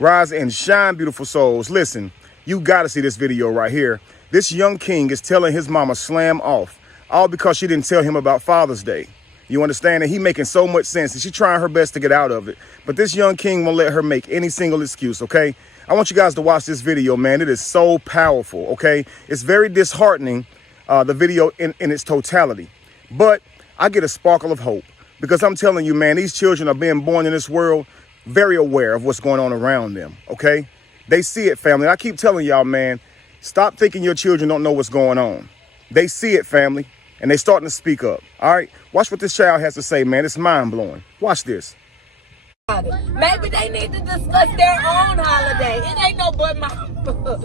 Rise and shine, beautiful souls. Listen, you got to see this video right here. This young king is telling his mama slam off, all because she didn't tell him about Father's Day. You understand? And he making so much sense, and she trying her best to get out of it. But this young king won't let her make any single excuse, okay? I want you guys to watch this video, man. It is so powerful, okay? It's very disheartening, the video in its totality. But I get a sparkle of hope, because I'm telling you, man, these children are being born in this world very aware of what's going on around them, okay? They see it, family. I keep telling y'all, man, stop thinking your children don't know what's going on. They see it, family, and they starting to speak up, all right? Watch what this child has to say, man. It's mind-blowing. Watch this. Maybe they need to discuss their own holiday. It ain't no but mama. Because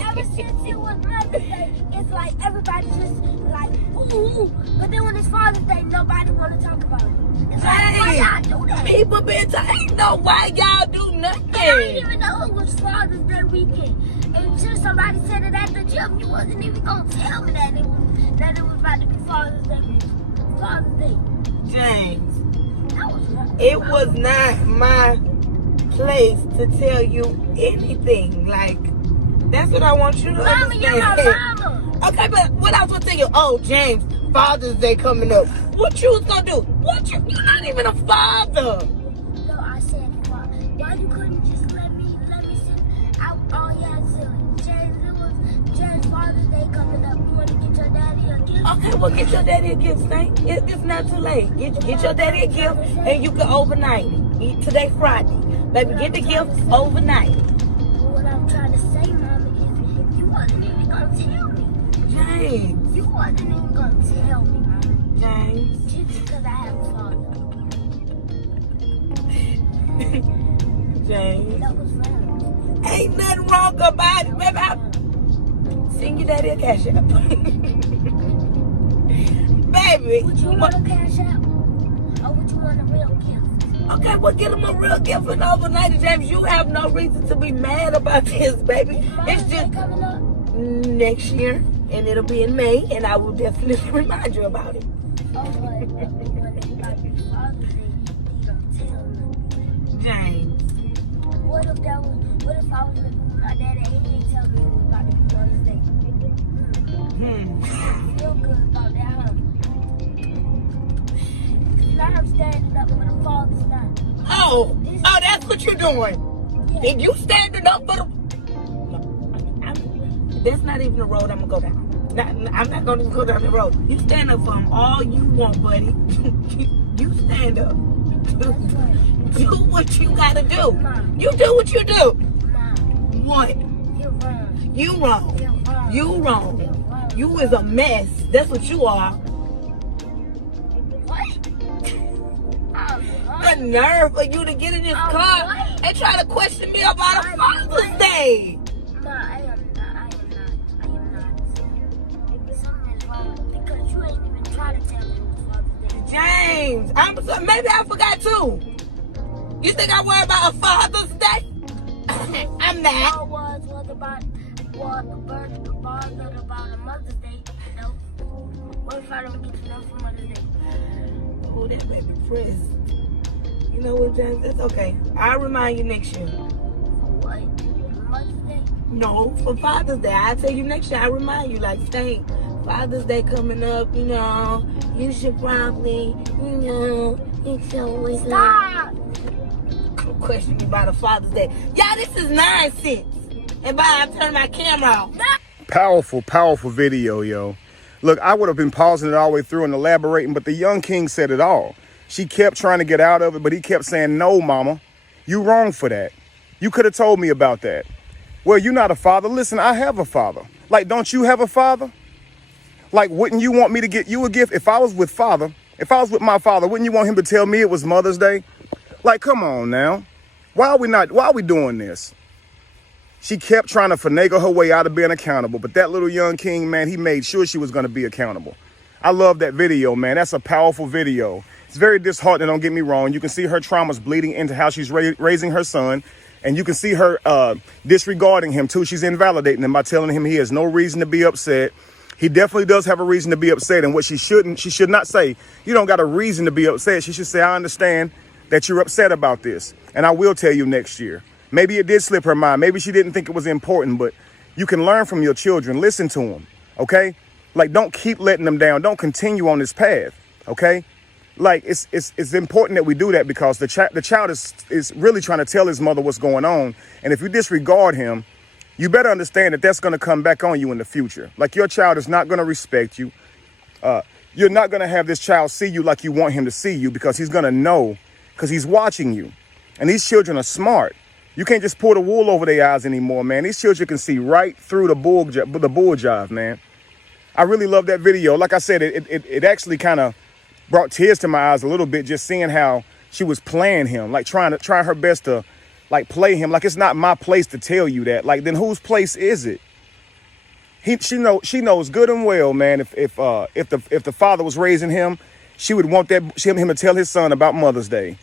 ever since it was Mother's Day, it's like everybody just like, ooh. But then when it's Father's Day, nobody want to talk about it. It's like, why y'all do that? People been ain't no why y'all do nothing. I didn't even know it was Father's Day weekend. Until somebody said it at the gym, you wasn't even gonna tell me that it was about to be Father's Day. Father's Day. James, That was rough. it was not my place to tell you anything. Like, that's what I want you to Mama, understand. you're my mama. Okay, but what I was gonna tell you? Oh, James, Father's Day coming up. What you was gonna do? You're not even a father. No, I said, why you couldn't just let me sit out all y'all silly. James, Father's Day coming up. You want to get your daddy a gift? Okay, well, get your daddy a gift, Stank. It's not too late. Get your daddy a gift, and you can overnight it. Today, Friday. Baby, get the gift overnight. But what I'm trying to say, Mama, is you wasn't even going to tell me. James. You wasn't even going to tell me, Mama. James. Just because I have a father. James. That was wrong. Ain't nothing wrong about it, baby. Send your daddy a cash app. Baby. Would you want a cash out? Or would you want a real gift? Okay, well, get him a real gift and overnight, James. You have no reason to be mad about this, baby. It's just coming up next year, and it'll be in May, and I will definitely remind you about it. Oh, but when it's about your Father's Day, you don't tell me. James. What if I was with my daddy and he didn't tell me it was about to be Father's Day? I feel good about that, huh? Now I'm standing up for the father's son. Oh, that's what you're doing. Yeah. And you standing up for the... That's not even the road I'm going to go down. I'm not going to go down the road. You stand up for them all you want, buddy. You stand up. Do what you got to do. Mom. You do what you do. Mom, What? you're wrong. You wrong. You're wrong. You wrong. You're wrong. You is a mess. That's what you are. What? The nerve for you to get in this car what? and try to question me about a Father's Day. Ma, I am not. Something is wrong because you ain't even trying to tell me it was Father's Day. James, maybe I forgot too. You think I worry about a Father's Day? I'm not. All was about a Mother's Day. No. What if I don't get enough for Mother's Day? Oh, that baby press. You know what, James? It's okay. I'll remind you next year. What? Mother's Day? No, for Father's Day. I'll tell you next year. I'll remind you, like, stay. Father's Day coming up, you should probably, it's always Stop! question me about a Father's Day. Yeah, this is nonsense. And by I turn my camera off. Powerful, powerful video, yo. Look, I would have been pausing it all the way through and elaborating, but the young king said it all. She kept trying to get out of it, but he kept saying, no, mama, you wrong for that. You could have told me about that. Well, you're not a father. Listen, I have a father. Like, don't you have a father? Like, wouldn't you want me to get you a gift? If I was with my father, wouldn't you want him to tell me it was Mother's Day? Like, come on now. Why are we doing this? She kept trying to finagle her way out of being accountable. But that little young king, man, he made sure she was going to be accountable. I love that video, man. That's a powerful video. It's very disheartening, don't get me wrong. You can see her traumas bleeding into how she's raising her son. And you can see her disregarding him, too. She's invalidating him by telling him he has no reason to be upset. He definitely does have a reason to be upset. And what she should not say, you don't got a reason to be upset. She should say, I understand that you're upset about this. And I will tell you next year. Maybe it did slip her mind. Maybe she didn't think it was important, but you can learn from your children. Listen to them, okay? Like, don't keep letting them down. Don't continue on this path, okay? Like, it's important that we do that because the child is really trying to tell his mother what's going on. And if you disregard him, you better understand that that's going to come back on you in the future. Like, your child is not going to respect you. You're not going to have this child see you like you want him to see you because he's going to know, because he's watching you. And these children are smart. You can't just pull the wool over their eyes anymore, man. These children can see right through the bull jive, man. I really love that video. Like I said, it actually kind of brought tears to my eyes a little bit, just seeing how she was playing him, like trying her best to like play him. Like, it's not my place to tell you that. Like, then whose place is it? She knows good and well, man. If the father was raising him, she would want him to tell his son about Mother's Day.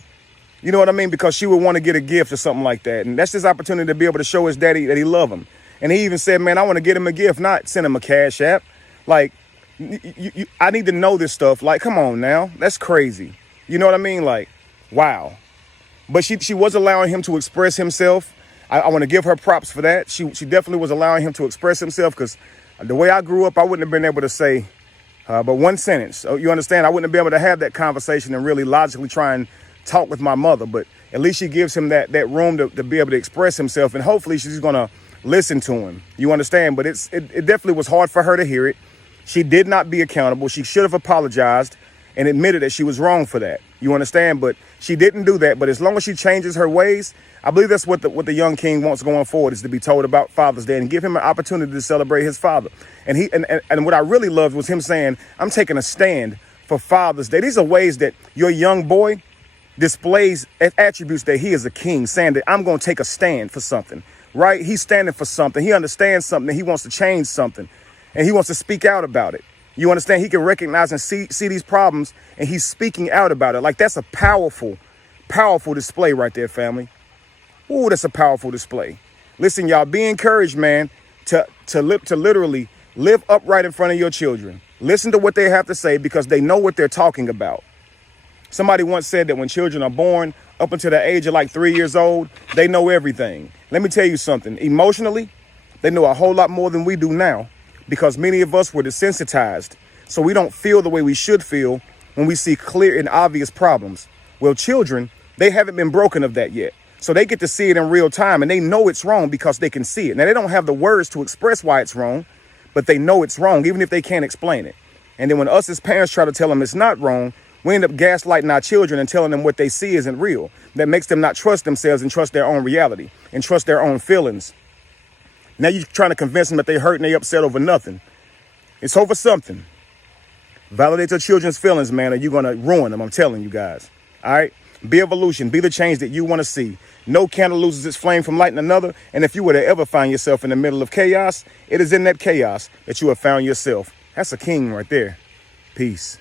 You know what I mean? Because she would want to get a gift or something like that. And that's his opportunity to be able to show his daddy that he love him. And he even said, man, I want to get him a gift, not send him a cash app. Like, I need to know this stuff. Like, come on now. That's crazy. You know what I mean? Like, wow. But she was allowing him to express himself. I want to give her props for that. She definitely was allowing him to express himself, because the way I grew up, I wouldn't have been able to say but one sentence. You understand? I wouldn't have been able to have that conversation and really logically try and talk with my mother. But at least she gives him that room to be able to express himself. And hopefully she's going to listen to him. You understand? But it definitely was hard for her to hear it. She did not be accountable. She should have apologized and admitted that she was wrong for that. You understand? But she didn't do that. But as long as she changes her ways, I believe that's what the young king wants going forward, is to be told about Father's Day and give him an opportunity to celebrate his father. And what I really loved was him saying, I'm taking a stand for Father's Day. These are ways that your young boy displays attributes that he is a king, saying that I'm going to take a stand for something, right? He's standing for something. He understands something. He wants to change something, and he wants to speak out about it. You understand? He can recognize and see these problems, and he's speaking out about it. Like, that's a powerful, powerful display right there, family. Ooh, that's a powerful display. Listen, y'all, be encouraged, man, to literally live upright in front of your children. Listen to what they have to say, because they know what they're talking about. Somebody once said that when children are born up until the age of like 3 years old, they know everything. Let me tell you something. Emotionally, they know a whole lot more than we do now, because many of us were desensitized. So we don't feel the way we should feel when we see clear and obvious problems. Well, children, they haven't been broken of that yet. So they get to see it in real time, and they know it's wrong because they can see it. Now, they don't have the words to express why it's wrong, but they know it's wrong, even if they can't explain it. And then when us as parents try to tell them it's not wrong, we end up gaslighting our children and telling them what they see isn't real. That makes them not trust themselves and trust their own reality and trust their own feelings. Now you're trying to convince them that they hurt and they upset over nothing. It's over something. Validate your children's feelings, man, or you're going to ruin them. I'm telling you guys. All right. Be evolution. Be the change that you want to see. No candle loses its flame from lighting another. And if you were to ever find yourself in the middle of chaos, it is in that chaos that you have found yourself. That's a king right there. Peace.